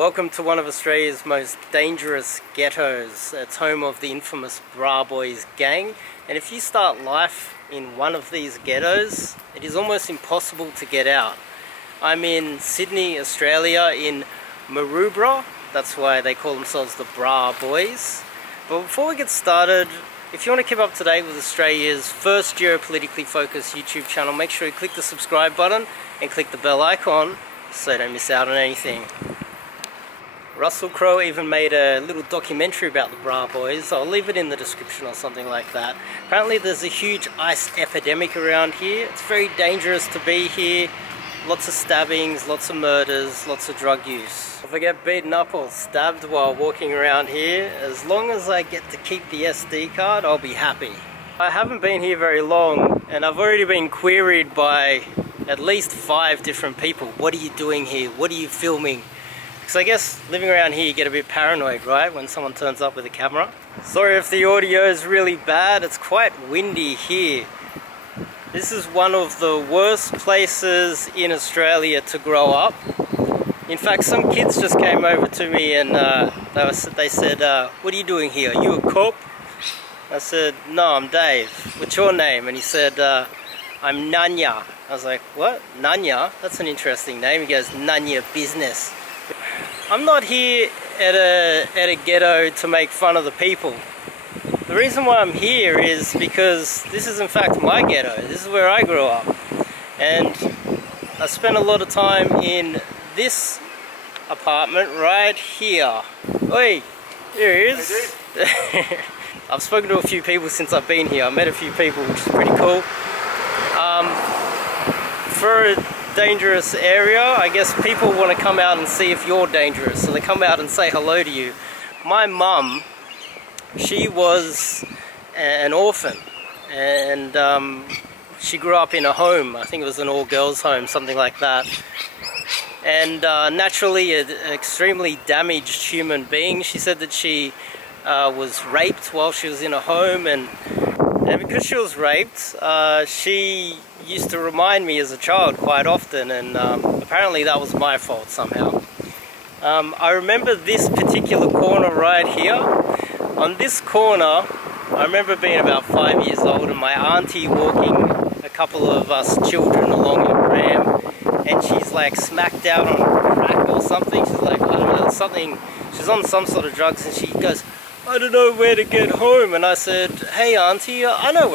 Welcome to one of Australia's most dangerous ghettos. It's home of the infamous Bra Boys gang, and if you start life in one of these ghettos, it is almost impossible to get out. I'm in Sydney, Australia, in Maroubra. That's why they call themselves the Bra Boys. But before we get started, if you want to keep up to date with Australia's first geopolitically focused YouTube channel, make sure you click the subscribe button and click the bell icon so you don't miss out on anything. Russell Crowe even made a little documentary about the Bra Boys. I'll leave it in the description or something like that. Apparently there's a huge ice epidemic around here. It's very dangerous to be here. Lots of stabbings, lots of murders, lots of drug use. If I get beaten up or stabbed while walking around here, as long as I get to keep the SD card, I'll be happy. I haven't been here very long and I've already been queried by at least 5 different people. What are you doing here? What are you filming? So I guess living around here you get a bit paranoid, right, when someone turns up with a camera. Sorry if the audio is really bad, it's quite windy here. This is one of the worst places in Australia to grow up. In fact, some kids just came over to me and they said, what are you doing here? Are you a cop? I said, no, I'm Dave. What's your name? And he said, I'm Nanya. I was like, what? Nanya? That's an interesting name. He goes, Nanya business. I'm not here at a ghetto to make fun of the people. The reason why I'm here is because this is in fact my ghetto. This is where I grew up. And I spent a lot of time in this apartment right here. Oi, here he is. I've spoken to a few people since I've been here. I met a few people, which is pretty cool. For a dangerous area, I guess people want to come out and see if you're dangerous, so they come out and say hello to you. My mum, she was an orphan, and she grew up in a home. I think it was an all-girls home, something like that. And naturally an extremely damaged human being. She said that she was raped while she was in a home, and because she was raped, she used to remind me as a child quite often, and apparently that was my fault somehow. I remember this particular corner right here. On this corner, I remember being about 5 years old and my auntie walking a couple of us children along in a pram, and she's like smacked out on crack or something. She's like, I don't know, something, she's on some sort of drugs, and she goes, I don't know where to get home. And I said, hey auntie, I know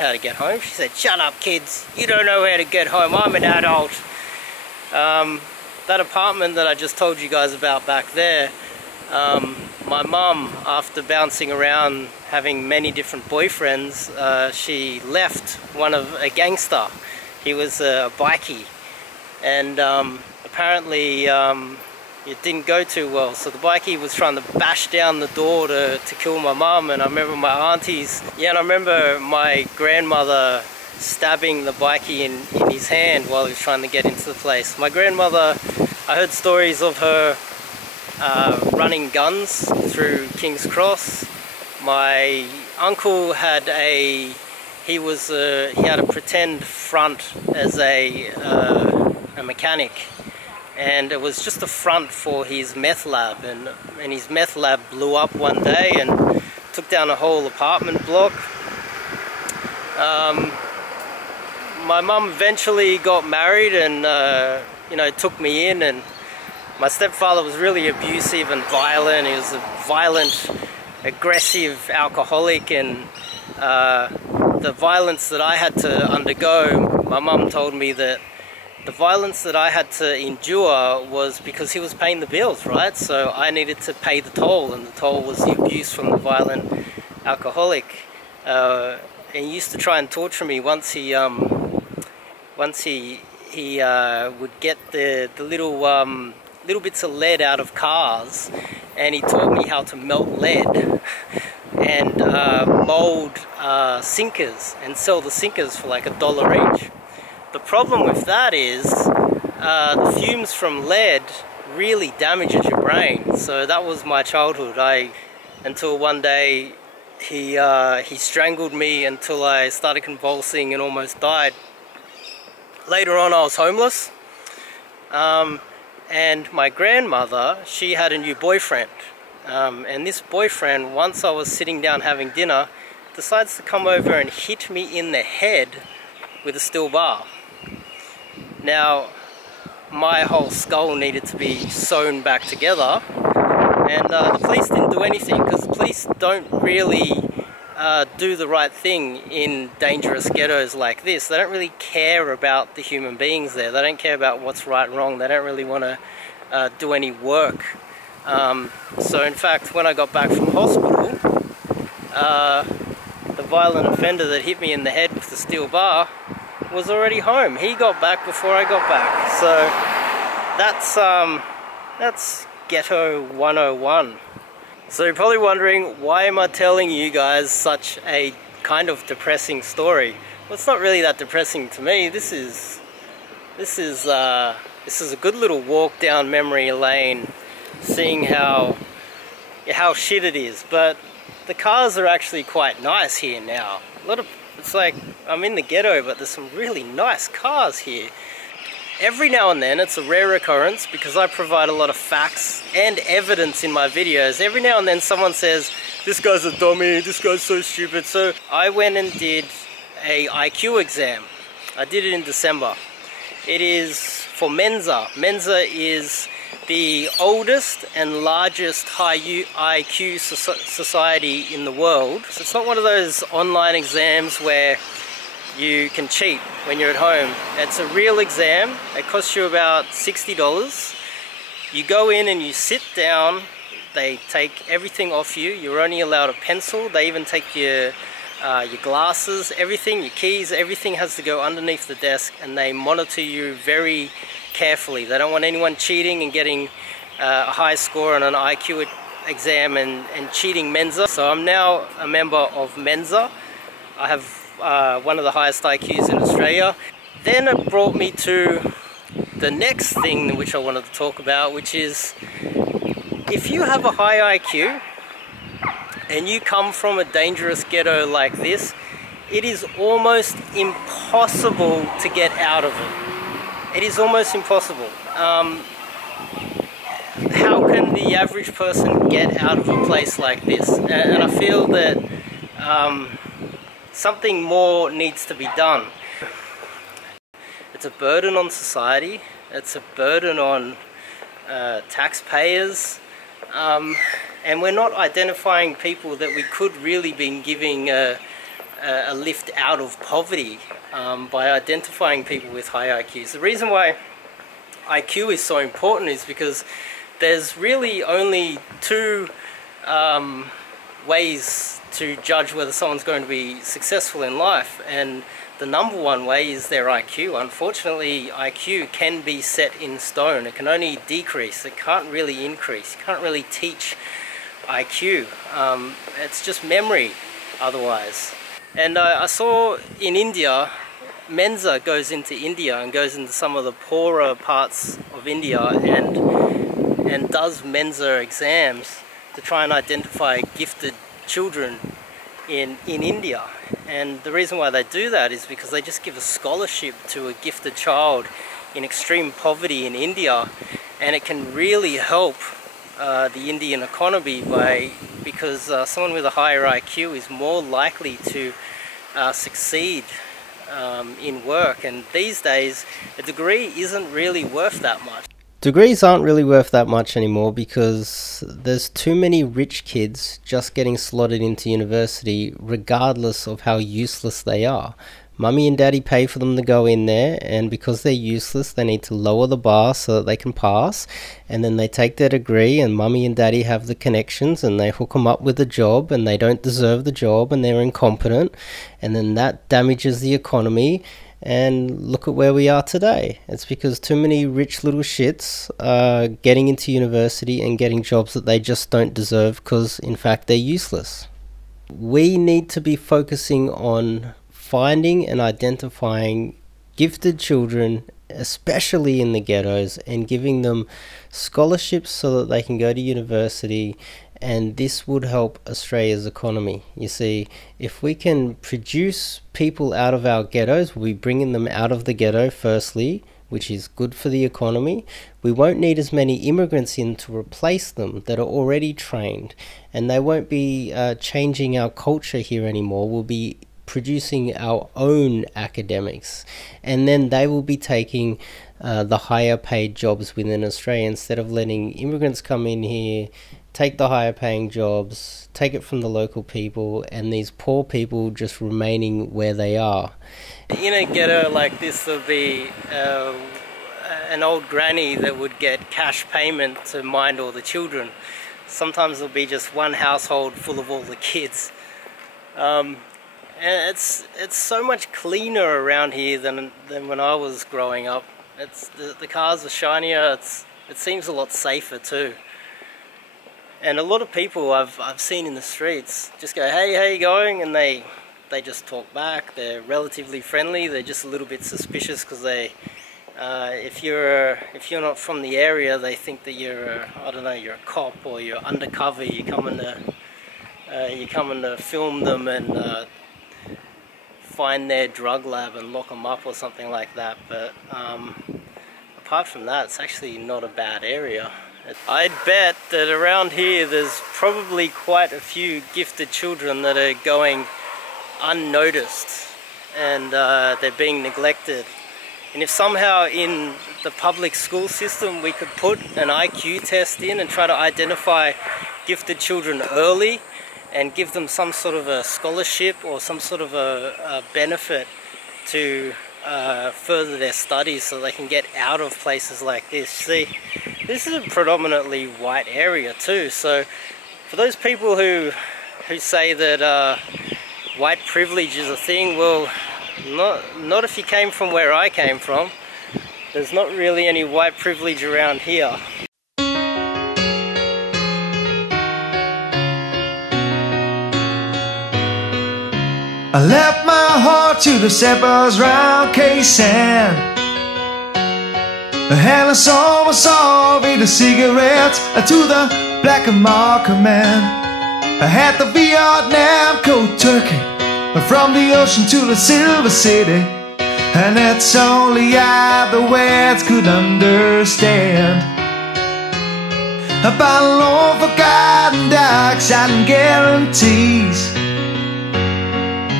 how to get home. She said, shut up kids, you don't know where to get home, I'm an adult. That apartment that I just told you guys about back there, my mum, after bouncing around having many different boyfriends, she left a gangster. He was a bikie, and apparently it didn't go too well, so the bikie was trying to bash down the door to kill my mum. And I remember my aunties, and I remember my grandmother stabbing the bikie in his hand while he was trying to get into the place. My grandmother, I heard stories of her running guns through King's Cross. My uncle had he had a pretend front as a mechanic, and it was just a front for his meth lab, and his meth lab blew up one day and took down a whole apartment block. My mum eventually got married and took me in, and my stepfather was really abusive and violent. He was a violent, aggressive alcoholic, and the violence that I had to undergo, my mum told me that the violence that I had to endure was because he was paying the bills, right? So I needed to pay the toll, and the toll was the abuse from the violent alcoholic. And he used to try and torture me. Once he would get the little bits of lead out of cars, and he taught me how to melt lead and mold sinkers and sell the sinkers for like $1 each. The problem with that is the fumes from lead really damages your brain. So that was my childhood. Until one day he strangled me until I started convulsing and almost died. Later on I was homeless. And my grandmother, she had a new boyfriend. And this boyfriend, once I was sitting down having dinner, decides to come over and hit me in the head with a steel bar. Now, my whole skull needed to be sewn back together, and the police didn't do anything, because the police don't really do the right thing in dangerous ghettos like this. They don't really care about the human beings there. They don't care about what's right and wrong. They don't really want to do any work. So in fact, when I got back from hospital, the violent offender that hit me in the head with the steel bar was already home. He got back before I got back. So that's Ghetto 101. So you're probably wondering, why am I telling you guys such a kind of depressing story? Well, it's not really that depressing to me. This is a good little walk down memory lane, seeing how shit it is. But the cars are actually quite nice here now. It's like I'm in the ghetto, but there's some really nice cars here. Every now and then, it's a rare occurrence because I provide a lot of facts and evidence in my videos. Every now and then someone says, this guy's a dummy, this guy's so stupid. So I went and did a IQ exam. I did it in December. It is for Mensa. Mensa is the oldest and largest high IQ society in the world. So it's not one of those online exams where you can cheat when you're at home. It's a real exam. It costs you about $60. You go in and you sit down. They take everything off you. You're only allowed a pencil. They even take your glasses, everything, your keys, everything has to go underneath the desk, and they monitor you very carefully. They don't want anyone cheating and getting a high score on an IQ exam and cheating Mensa. So I'm now a member of Mensa. I have one of the highest IQs in Australia. Then it brought me to the next thing which I wanted to talk about, which is, if you have a high IQ and you come from a dangerous ghetto like this, it is almost impossible to get out of it. It is almost impossible. How can the average person get out of a place like this? And I feel that something more needs to be done. It's a burden on society. It's a burden on taxpayers. And we're not identifying people that we could really be giving a lift out of poverty by identifying people with high IQs. The reason why IQ is so important is because there's really only two ways to judge whether someone's going to be successful in life, and the number one way is their IQ. Unfortunately, IQ can be set in stone. It can only decrease. It can't really increase. You can't really teach IQ. It's just memory otherwise. And I saw in India, Mensa goes into India and goes into some of the poorer parts of India and does Mensa exams to try and identify gifted children in India. And the reason why they do that is because they just give a scholarship to a gifted child in extreme poverty in India, and it can really help the Indian economy because someone with a higher IQ is more likely to succeed in work. And these days a degree isn't really worth that much. Degrees aren't really worth that much anymore because there's too many rich kids just getting slotted into university regardless of how useless they are. Mummy and daddy pay for them to go in there, and because they're useless they need to lower the bar so that they can pass, and then they take their degree and mummy and daddy have the connections and they hook them up with a job, and they don't deserve the job and they're incompetent, and then that damages the economy. And look at where we are today. It's because too many rich little shits are getting into university and getting jobs that they just don't deserve because in fact they're useless. We need to be focusing on finding and identifying gifted children, especially in the ghettos, and giving them scholarships so that they can go to university, and this would help Australia's economy. You see, if we can produce people out of our ghettos, we'll be bringing them out of the ghetto firstly, which is good for the economy. We won't need as many immigrants in to replace them that are already trained, and they won't be changing our culture here anymore. We'll be producing our own academics, and then they will be taking the higher paid jobs within Australia instead of letting immigrants come in here, take the higher paying jobs, take it from the local people, and these poor people just remaining where they are. In a ghetto like this, there'll be an old granny that would get cash payment to mind all the children. Sometimes there'll be just one household full of all the kids. And it's so much cleaner around here than when I was growing up. The cars are shinier. It seems a lot safer too. And a lot of people I've seen in the streets just go, "Hey, how you going?" And they just talk back. They're relatively friendly. They're just a little bit suspicious because if you're not from the area, they think that you're you're a cop or you're undercover. You're coming to film them and find their drug lab and lock them up or something like that. But apart from that, it's actually not a bad area. I'd bet that around here there's probably quite a few gifted children that are going unnoticed, and they're being neglected. And if somehow in the public school system we could put an IQ test in and try to identify gifted children early and give them some sort of a scholarship or some sort of a benefit to further their studies so they can get out of places like this. See, this is a predominantly white area too, so for those people who say that white privilege is a thing, well, not if you came from where I came from. There's not really any white privilege around here. I left my heart to the sappers round K-Sand, and I sold my soul with the cigarettes to the black market man. I had the Vietnam cold turkey from the ocean to the Silver City, and that's only I the words could understand. About loan for garden dogs and guarantees.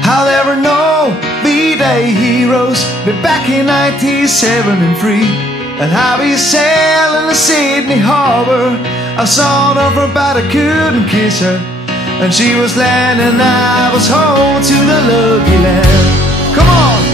How there were no V-Day heroes, but back in 1973, and how we sailed in the Sydney Harbour. I saw her but I couldn't kiss her, and she was landing, I was home to the lucky land. Come on!